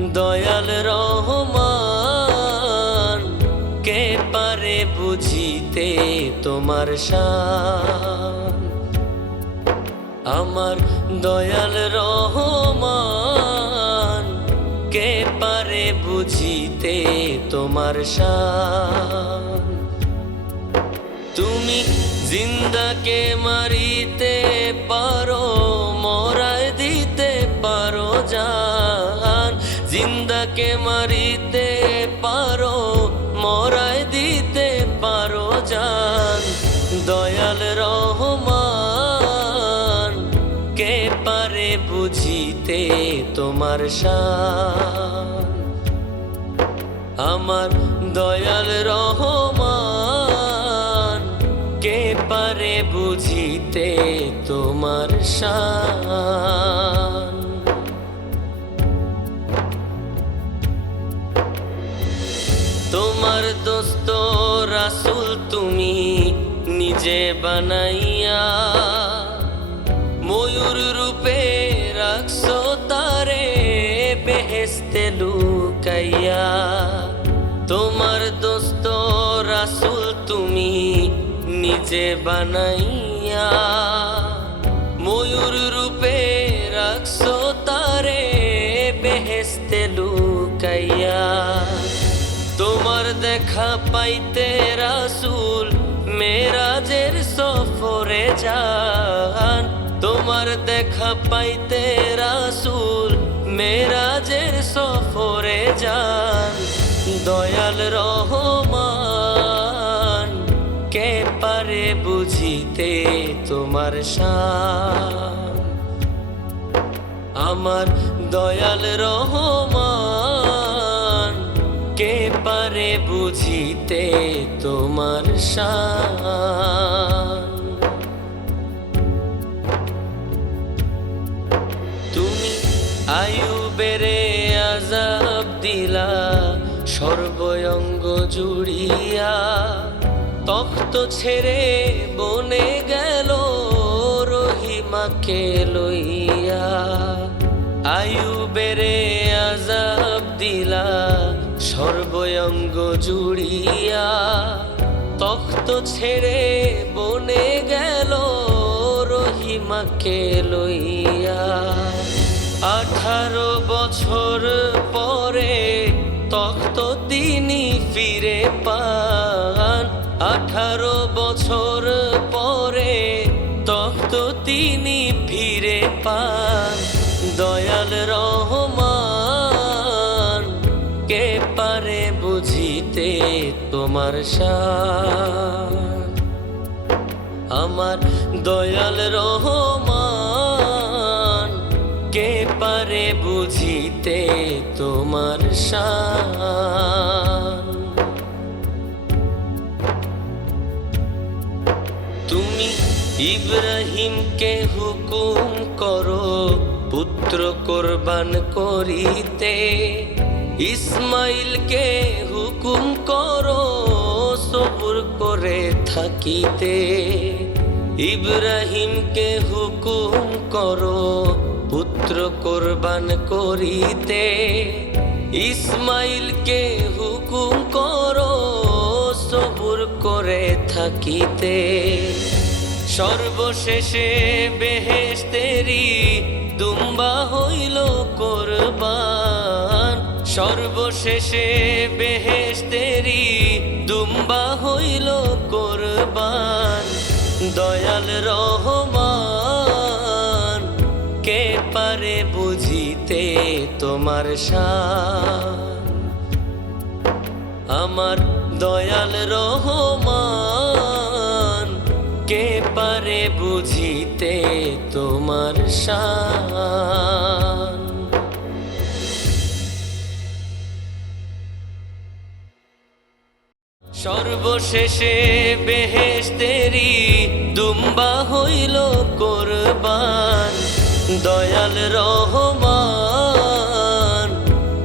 দয়াল রহমান, কে পারে বুঝিতে তোমার শান? আমার দয়াল রহমান, কে পারে বুঝিতে তোমার শান? তুমি জিন্দাকে মারিতে তোমার শান আমার দয়াল রহমান, কে পারে বুঝিতে তোমার শান তোমার দোস্ত রাসুল তুমি নিজে বানাইয়া বেহেস্তে লুকাইয়া, তোমার দোস্ত রাসুল তুমি নিজে বানাইয়া, ময়ূর রূপে রাখছো তারে বেহেস্তে লুকাইয়া। তোমার দেখা পাইতে রাসুল মেরাজের সফরে যান, তোমার দেখা পাইতে রাসুল মেরাজের দয়াল রহমান, কে পারে বুঝিতে তোমার শান আমার দয়াল রহমান, কে পারে বুঝিতে তোমার শান তুমি আয়ুবেরে আজাব দিলা সর্বঙ্গ জুড়িয়া তখ্ত ছেড়ে বনে গেল রহিমাকে লইয়া। আয়ুবেরে আজাব দিলা সর্বঙ্গ জুড়িয়া তখ্ত ছেড়ে বনে গেল রহিমাকে লইয়া। আঠারো বছর ফিরে পান। আঠারো বছর পরে তখ্ত তিনি ফিরে পান। দয়াল রহমান, কে পারে বুঝিতে তোমার আমার দয়াল রহমান, কে পারে বুঝিতে তোমার শান ইব্রাহিমকে হুকুম করো, পুত্র কোরবান করিতে। ইসমাইলকে হুকুম করো, সবুর করে থাকিতে। ইব্রাহিমকে হুকুম করো, পুত্র কোরবান করিতে। ইসমাইলকে হুকুম করো, সবুর করে থাকিতে। সর্বশেষে বেহেস্তেরি দুম্বা হইল কোরবান। সর্বশেষে বেহেস্তেরি দুম্বা হইল কোরবান। দয়াল রহমান, কে পারে বুঝিতে তোমার শান আমার দয়াল রহমান বুঝিতে তোমার শান। সর্বশেষে বেহেস্তেরি দুম্বা হইল কোরবান। দয়াল রহমান,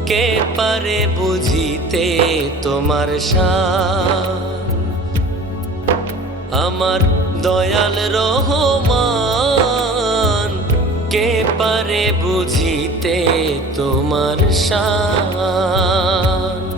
কে পারে বুঝিতে তোমার শান? আমার দয়াল রহমান কে পারে বুঝিতে তোমার শান